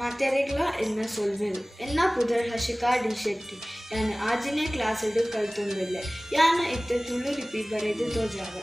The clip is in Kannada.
ಮಾತೆರೆಗ್ಲ ಎನ್ನ ಸೊಲ್ವೆರು ಎನ್ನ ಪುದರ್ ಹಶಿಕಾ ಡಿ ಶೆಟ್ಟಿ ಯಾನು ಆಜಿನೇ ಕ್ಲಾಸ್ ಎಡು ಕಲ್ತೊಂದುಲ್ಲೆ ಯಾನು ಇತ್ತೆ ತುಳು ಲಿಪಿ ಬರೆದು ತೋಜಾಗ